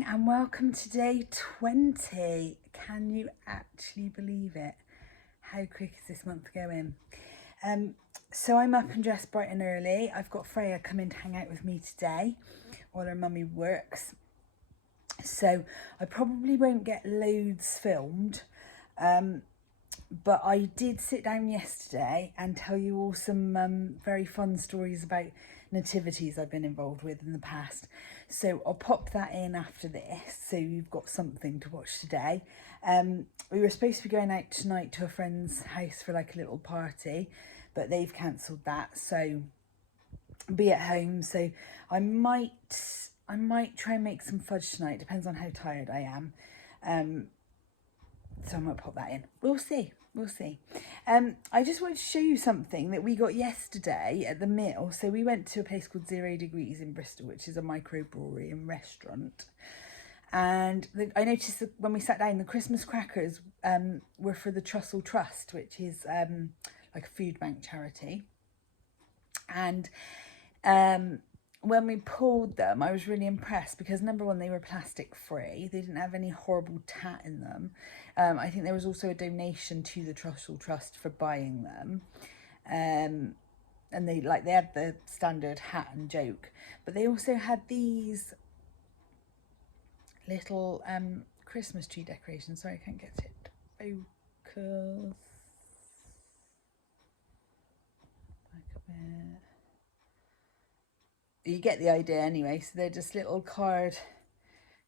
morning and welcome to day 20. Can you actually believe it? How quick is this month going? So I'm up and dressed bright and early. I've got Freya coming to hang out with me today while her mummy works. So I probably won't get loads filmed, but I did sit down yesterday and tell you all some very fun stories about nativities I've been involved with in the past. So I'll pop that in after this, so you've got something to watch today. We were supposed to be going out tonight to a friend's house for like a little party, but they've cancelled that, so I'll be at home. So I might try and make some fudge tonight, depends on how tired I am. So I might pop that in. We'll see. I just wanted to show you something that we got yesterday at the mill. So we went to a place called 0 Degrees in Bristol, which is a microbrewery and restaurant. And I noticed that when we sat down, the Christmas crackers were for the Trussell Trust, which is like a food bank charity. And when we pulled them, I was really impressed because number one, they were plastic free. They didn't have any horrible tat in them. I think there was also a donation to the Trussell Trust for buying them. And they had the standard hat and joke, but they also had these little Christmas tree decorations. Sorry, I can't get it focus. Back a bit. You get the idea anyway. So they're just little card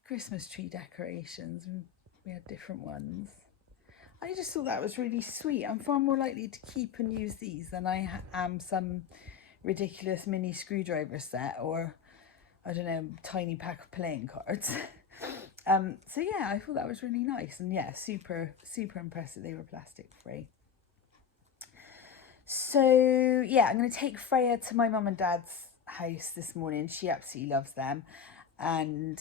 Christmas tree decorations, and we had different ones. I just thought that was really sweet. I'm far more likely to keep and use these than I am some ridiculous mini screwdriver set or, I don't know, tiny pack of playing cards. So yeah, I thought that was really nice, and yeah, super impressed that they were plastic free. So yeah, I'm going to take Freya to my mum and dad's house this morning. She absolutely loves them, and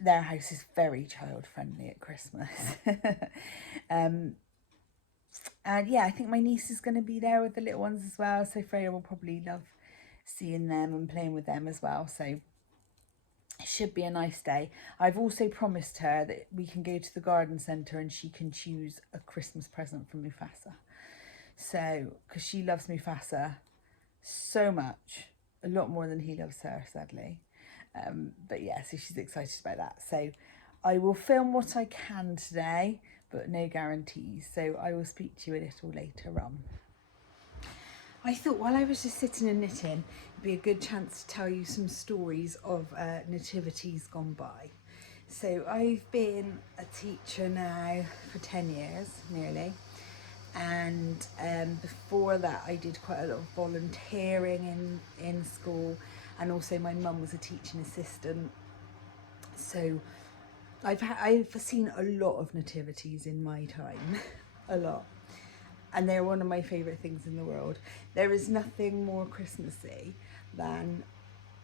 their house is very child friendly at Christmas. And yeah, I think my niece is going to be there with the little ones as well, so Freya will probably love seeing them and playing with them as well. So it should be a nice day. I've also promised her that we can go to the garden centre and she can choose a Christmas present from Mufasa. So, because she loves Mufasa so much, a lot more than he loves her, sadly. But yeah, so she's excited about that. So I will film what I can today, but no guarantees. So I will speak to you a little later on. I thought while I was just sitting and knitting, it'd be a good chance to tell you some stories of nativities gone by. So I've been a teacher now for 10 years, nearly. And before that I did quite a lot of volunteering in school, and also my mum was a teaching assistant, so I've seen a lot of nativities in my time. A lot, and they're one of my favourite things in the world. There is nothing more Christmassy than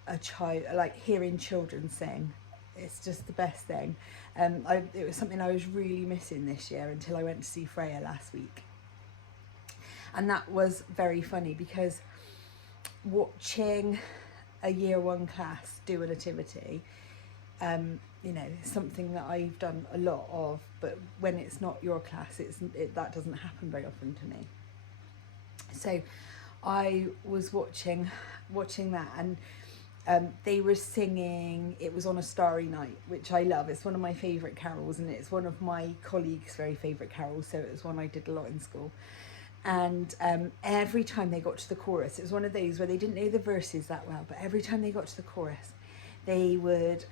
a child, like hearing children sing. It's just the best thing. It was something I was really missing this year until I went to see Freya last week. And that was very funny because watching a year one class do a nativity, you know, something that I've done a lot of, but when it's not your class, that doesn't happen very often to me. So I was watching that, and they were singing It Was on a Starry Night, which I love. It's one of my favourite carols, and it's one of my colleagues' very favourite carols, so it was one I did a lot in school. And every time they got to the chorus, it was one of those where they didn't know the verses that well, but every time they got to the chorus, they would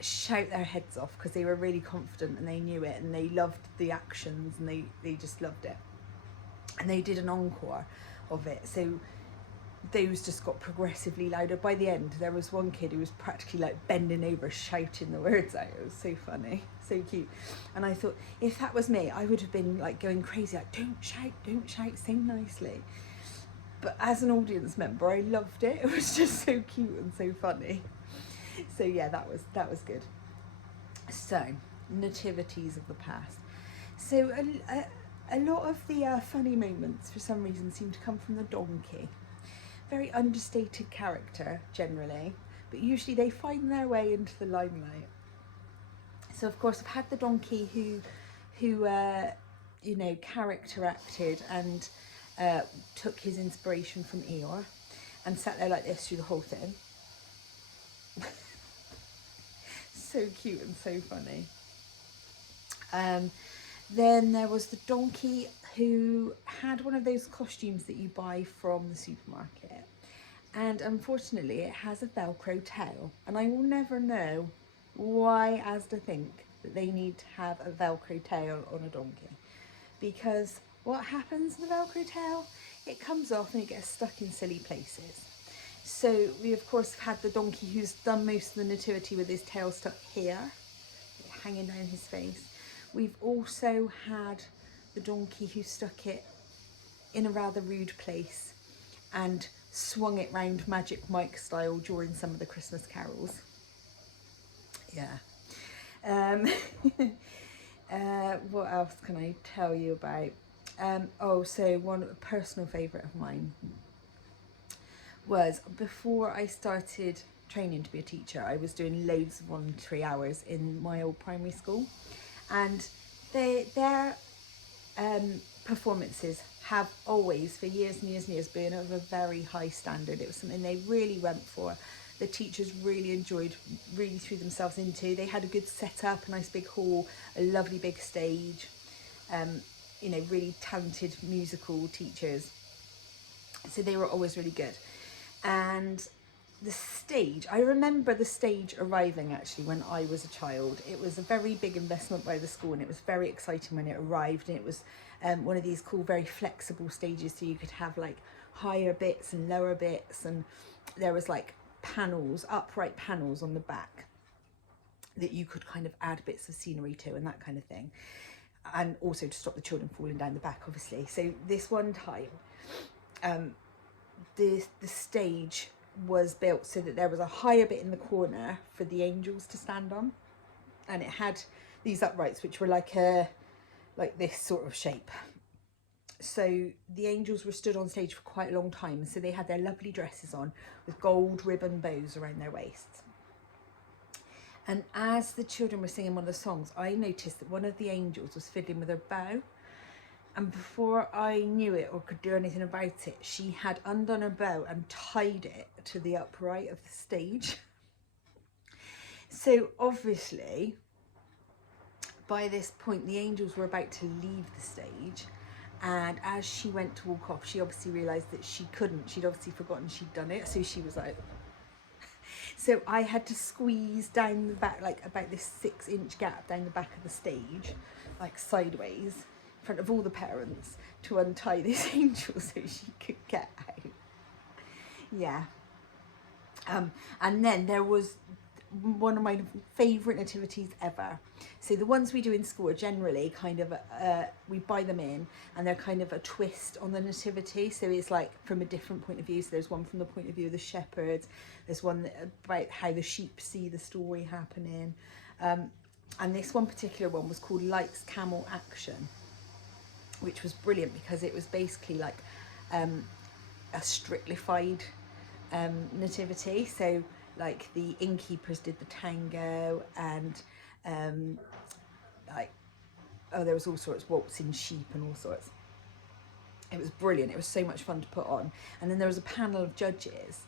shout their heads off because they were really confident and they knew it, and they loved the actions, and they just loved it. And they did an encore of it, so those just got progressively louder. By the end, there was one kid who was practically like bending over shouting the words out. It was so funny, so cute. And I thought, if that was me, I would have been like going crazy, like don't shout, sing nicely. But as an audience member, I loved it. It was just so cute and so funny. So yeah, that was good. So nativities of the past. So a lot of the funny moments for some reason seem to come from the donkey. Very understated character generally, but usually they find their way into the limelight. So of course I've had the donkey who you know, character acted and took his inspiration from Eeyore and sat there like this through the whole thing. So cute and so funny. Then there was the donkey who had one of those costumes that you buy from the supermarket, and unfortunately it has a Velcro tail, and I will never know why Asda think that they need to have a Velcro tail on a donkey, because what happens with the Velcro tail? It comes off and it gets stuck in silly places. So we of course have had the donkey who's done most of the nativity with his tail stuck here, hanging down his face. We've also had the donkey who stuck it in a rather rude place and swung it round Magic Mike style during some of the Christmas carols. Yeah. What else can I tell you about? Oh, so one personal favourite of mine was, before I started training to be a teacher, I was doing loads of voluntary hours in my old primary school, and their performances have always, for years and years and years, been of a very high standard. It was something they really went for. The teachers really enjoyed, really threw themselves into. They had a good setup, a nice big hall, a lovely big stage, you know, really talented musical teachers. So they were always really good. And the stage, I remember the stage arriving actually when I was a child. It was a very big investment by the school, and it was very exciting when it arrived. And it was one of these cool, very flexible stages, so you could have like higher bits and lower bits, and there was like panels, upright panels on the back that you could kind of add bits of scenery to and that kind of thing, and also to stop the children falling down the back, obviously. So this one time, the stage was built so that there was a higher bit in the corner for the angels to stand on, and it had these uprights which were like this sort of shape. So the angels were stood on stage for quite a long time, and so they had their lovely dresses on with gold ribbon bows around their waists. And as the children were singing one of the songs, I noticed that one of the angels was fiddling with her bow. And before I knew it or could do anything about it, she had undone her bow and tied it to the upright of the stage. So obviously, by this point, the angels were about to leave the stage. And as she went to walk off, she obviously realised that she couldn't. She'd obviously forgotten she'd done it. So she was like... So I had to squeeze down the back, like about this 6-inch gap down the back of the stage, like sideways, in front of all the parents, to untie this angel so she could get out. Yeah. And then there was one of my favourite nativities ever. So the ones we do in school are generally kind of, we buy them in, and they're kind of a twist on the nativity. So it's like from a different point of view. So there's one from the point of view of the shepherds. There's one about how the sheep see the story happening. And this one particular one was called Lights Camel Action, which was brilliant because it was basically like a strictlified nativity. So like the innkeepers did the tango, and there was all sorts, waltzing sheep and all sorts. It was brilliant. It was so much fun to put on. And then there was a panel of judges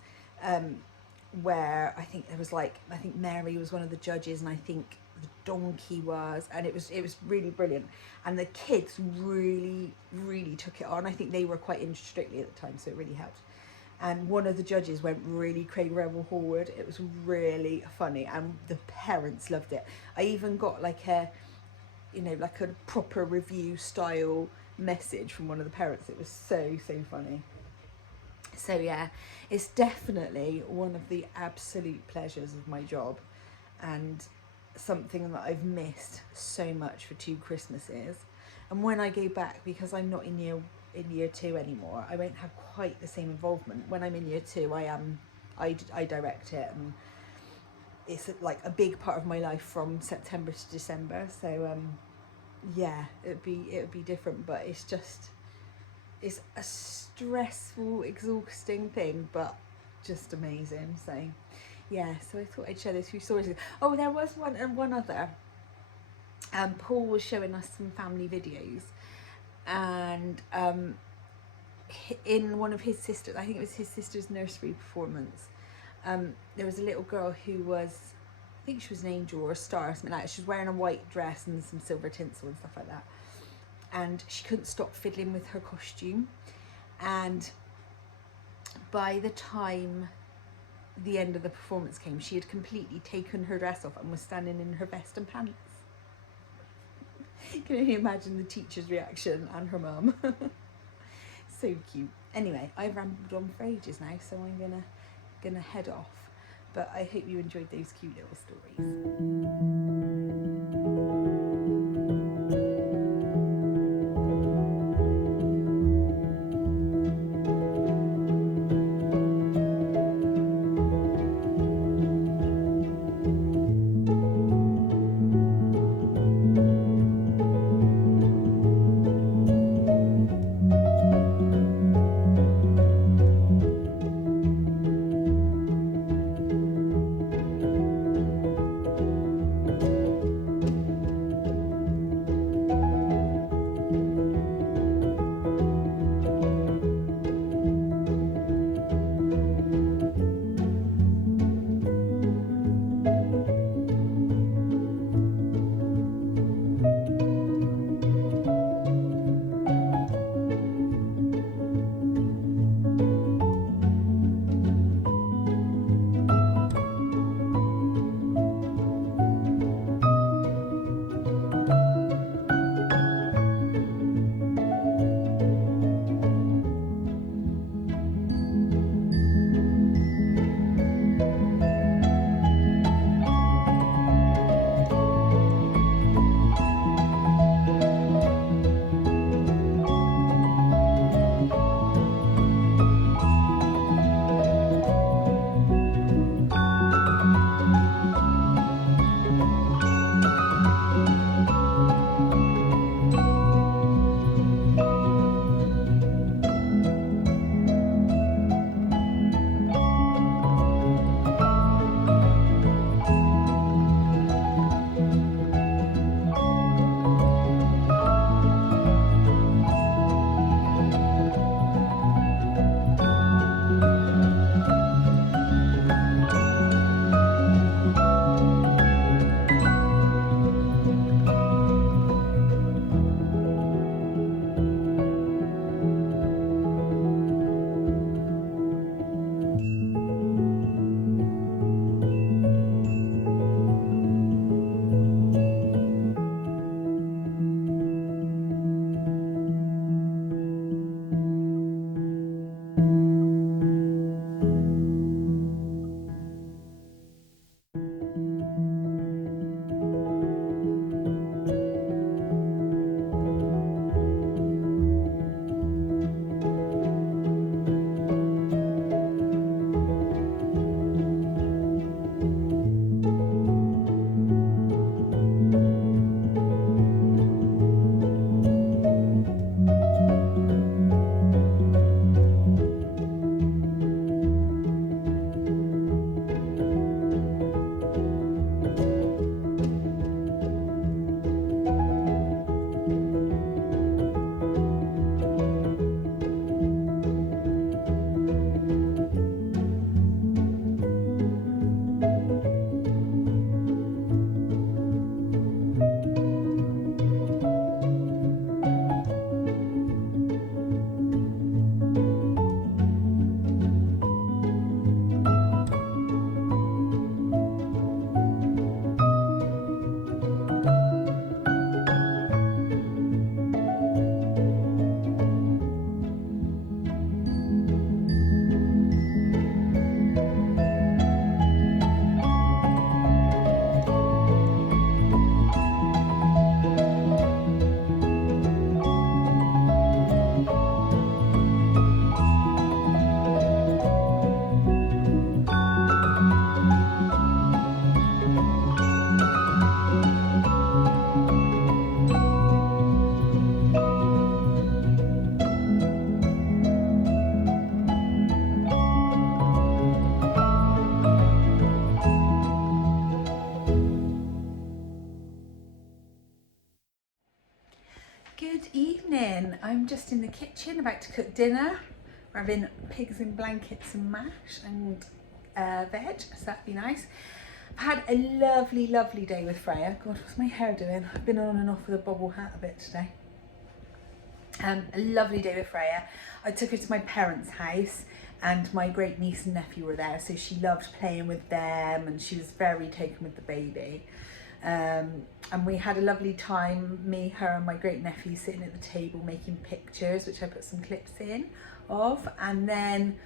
where I think there was I think Mary was one of the judges, and I think the donkey was, and it was really brilliant. And the kids really took it on. I think they were quite in Strictly at the time, so it really helped. And one of the judges went really Craig Revel forward. It was really funny, and the parents loved it. I even got like a proper review style message from one of the parents. It was so funny. So yeah, it's definitely one of the absolute pleasures of my job, and something that I've missed so much for 2 Christmases. And when I go back, because I'm not in year 2 anymore, I won't have quite the same involvement. When I'm in year 2, I direct it, and it's like a big part of my life from September to December. So yeah, it'd be different, but it's a stressful, exhausting thing, but just amazing. So Yeah, so I thought I'd share those few stories. Oh, there was one other. Paul was showing us some family videos, and in one of his sisters, I think it was his sister's nursery performance, there was a little girl who was, I think she was an angel or a star or something like that. She was wearing a white dress and some silver tinsel and stuff like that, and she couldn't stop fiddling with her costume, and by the time the end of the performance came, she had completely taken her dress off and was standing in her vest and pants. Can you imagine the teacher's reaction and her mum? So cute. Anyway, I've rambled on for ages now, so I'm gonna head off. But I hope you enjoyed those cute little stories. Good evening. I'm just in the kitchen about to cook dinner. We're having pigs in blankets and mash and veg, so that'd be nice. I've had a lovely, lovely day with Freya. God, what's my hair doing? I've been on and off with a bobble hat a bit today. A lovely day with Freya. I took her to my parents' house and my great niece and nephew were there, so she loved playing with them and she was very taken with the baby. And we had a lovely time, me, her and my great nephew sitting at the table making pictures, which I put some clips in of. And then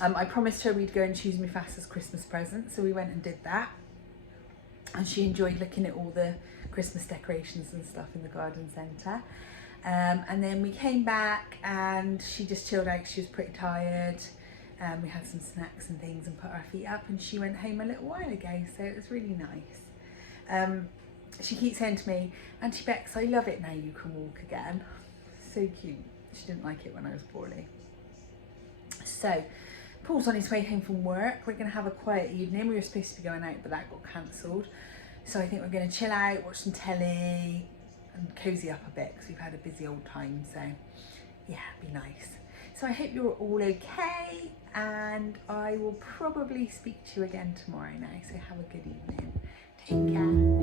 I promised her we'd go and choose Mufasa's Christmas present, so we went and did that. And she enjoyed looking at all the Christmas decorations and stuff in the garden centre. And then we came back and she just chilled out. She was pretty tired. We had some snacks and things and put our feet up, and she went home a little while ago, so it was really nice. She keeps saying to me, Auntie Beks, I love it now you can walk again. So cute. She didn't like it when I was poorly. So Paul's on his way home from work. We're going to have a quiet evening. We were supposed to be going out, but that got cancelled. So I think we're going to chill out, watch some telly and cozy up a bit because we've had a busy old time. So yeah, it'd be nice. So I hope you're all okay, and I will probably speak to you again tomorrow now. So have a good evening. Take care.